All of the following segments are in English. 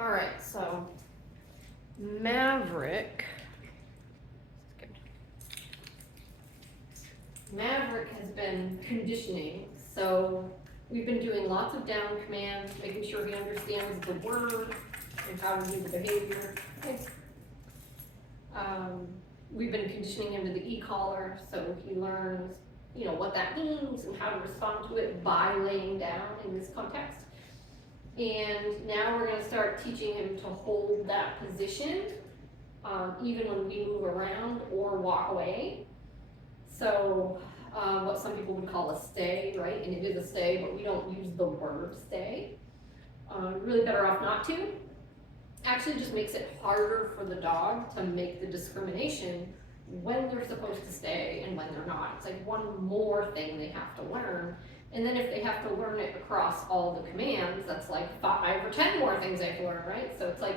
All right, so Maverick. Maverick has been conditioning, so we've been doing lots of down commands, making sure he understands the word and how to do the behavior. Okay. We've been conditioning him to the ecollar, so he learns, what that means and how to respond to it by laying down in this context. And now we're going to start teaching him to hold that position, even when we move around or walk away. So what some people would call a stay, right? And it is a stay, but we don't use the word stay. Really better off not to. Actually just makes it harder for the dog to make the discrimination when they're supposed to stay and when they're not. It's like one more thing they have to learn. And then if they have to learn it across all the commands, that's like 5 or 10 more things they have to learn, right? So it's like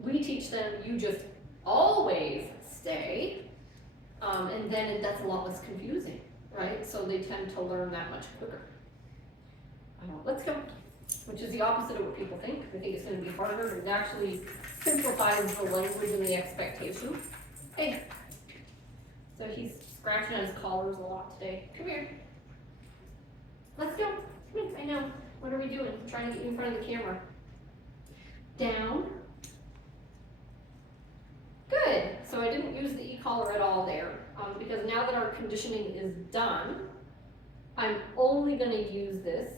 we teach them, you just always stay. And then that's a lot less confusing, right? So they tend to learn that much quicker. Let's go. Which is the opposite of what people think. They think it's going to be harder, but it actually simplifies the language and the expectation. Hey. So he's scratching at his collars a lot today. Come here. Let's go. I know. What are we doing? I'm trying to get you in front of the camera. Down. Good. So I didn't use the e-collar at all there, because now that our conditioning is done, I'm only going to use this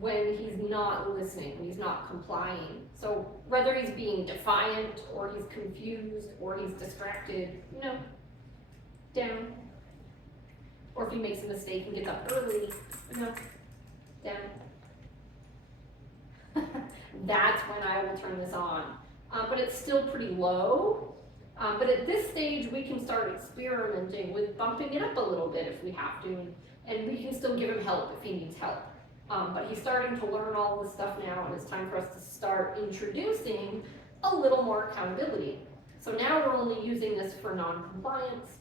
when he's not listening, when he's not complying. So whether he's being defiant or he's confused or he's distracted, down. Or if he makes a mistake and gets up early, down. That's when I will turn this on. But it's still pretty low. But at this stage, we can start experimenting with bumping it up a little bit if we have to, and we can still give him help if he needs help. But he's starting to learn all this stuff now, and it's time for us to start introducing a little more accountability. So now we're only using this for non-compliance,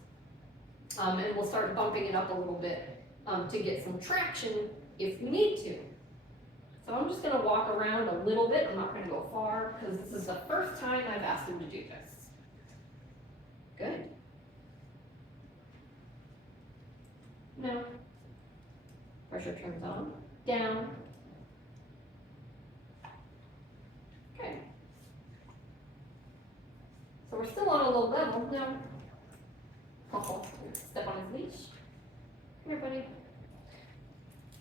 and we'll start bumping it up a little bit to get some traction if we need to. So I'm just going to walk around a little bit. I'm not going to go far because this is the first time I've asked him to do this. Good. No. Pressure turns on. Down. Okay. So we're still on a low level. No. Oh, step on his leash. Come here, buddy.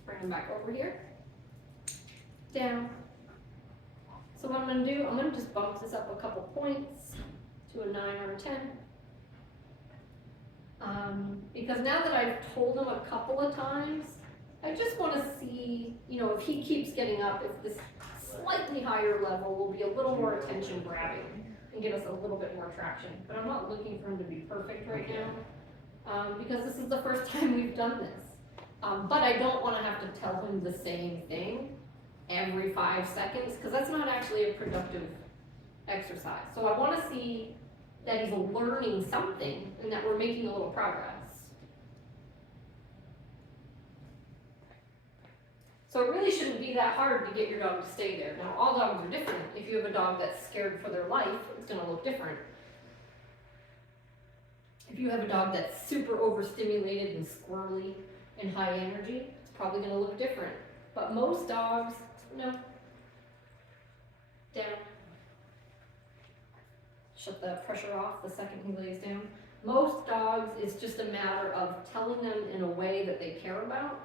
Bring him back over here. Down. So what I'm going to do, I'm going to just bump this up a couple points to a 9 or a 10. Because now that I've told him a couple of times, I just want to see, if he keeps getting up, if this slightly higher level will be a little more attention grabbing and give us a little bit more traction. But I'm not looking for him to be perfect right now, because this is the first time we've done this. But I don't want to have to tell him the same thing every 5 seconds, because that's not actually a productive exercise. So I want to see that he's learning something and that we're making a little progress. So it really shouldn't be that hard to get your dog to stay there. Now, all dogs are different. If you have a dog that's scared for their life, it's going to look different. If you have a dog that's super overstimulated and squirrely and high energy, it's probably going to look different. But most dogs, no. Down. Shut the pressure off the second he lays down. Most dogs, it's just a matter of telling them in a way that they care about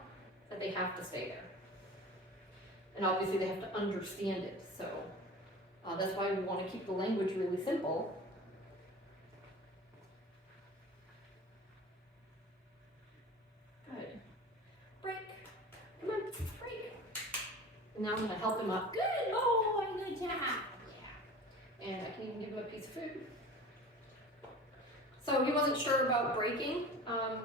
that they have to stay there. And obviously they have to understand it, so that's why we want to keep the language really simple. Good. Break. Come on, break. And now I'm going to help him up. Good boy, good job. Yeah. And I can even give him a piece of food. So he wasn't sure about breaking,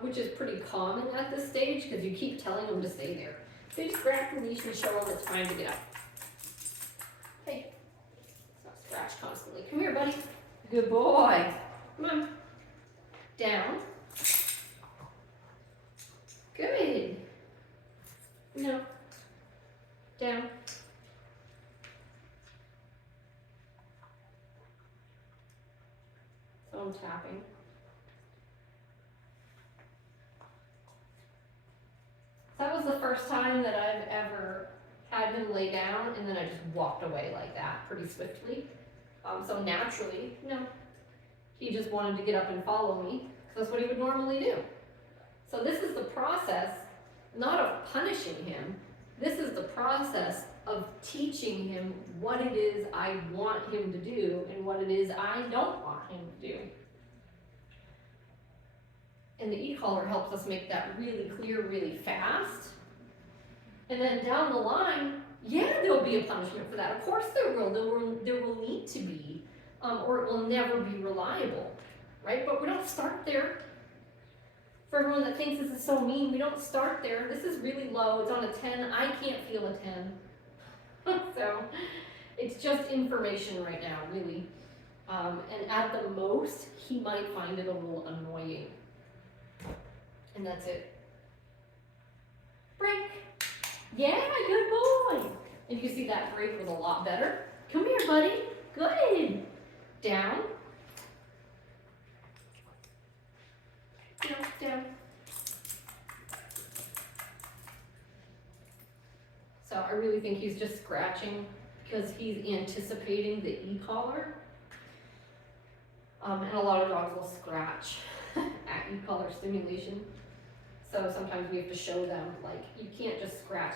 which is pretty common at this stage because you keep telling him to stay there. So you just grab the leash and show him it's time to get up. Hey, stop scratch constantly. Come here, buddy. Good boy. Come on. Down. Good. No. Down. no tapping. That was the first time that I've ever had him lay down, and then I just walked away like that pretty swiftly. So naturally, he just wanted to get up and follow me, because that's what he would normally do. So this is the process, not of punishing him, this is the process of teaching him what it is I want him to do and what it is I don't want him to do. And the e-collar helps us make that really clear really fast. And then down the line, there'll be a punishment for that. Of course there will. There will need to be, or it will never be reliable, right? But we don't start there. For everyone that thinks this is so mean, we don't start there. This is really low. It's on a 10. I can't feel a 10. So it's just information right now, really. And at the most, he might find it a little annoying. And that's it. Break. Yeah, good boy. And you can see that break was a lot better. Come here, buddy. Good. Down. Down. So I really think he's just scratching because he's anticipating the e-collar. And a lot of dogs will scratch at e-collar stimulation. So sometimes we have to show them, like, you can't just scratch.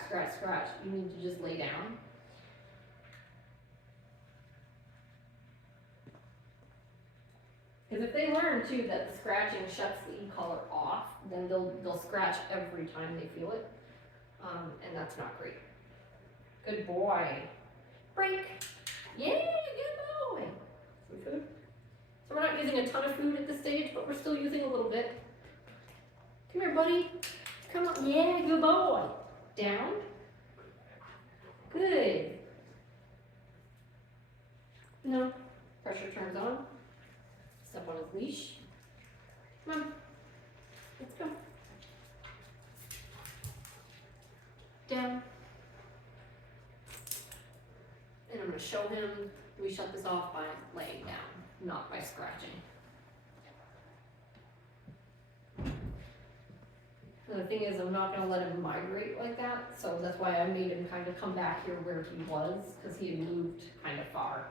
You need to just lay down. Because if they learn too that the scratching shuts the e-collar off, then they'll scratch every time they feel it, and that's not great. Good boy. Break. Yeah, good boy. Some food. So we're not using a ton of food at this stage, but we're still using a little bit. Come here, buddy. Come on. Yeah, good boy. Down. Good. No. Pressure turns on. Step on his leash. Come on. Let's go. Down. And I'm going to show him we shut this off by laying down, not by scratching. And the thing is, I'm not going to let him migrate like that, so that's why I made him kind of come back here where he was, because he had moved kind of far.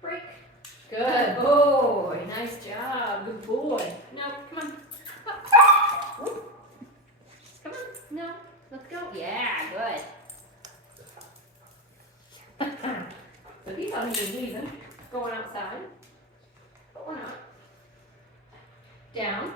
Break. Good boy. Nice job. Good boy. No, come on. Whoop. Come on. No. Let's go. Yeah, good. So he thought he was leaving, going outside, but we're not. Down.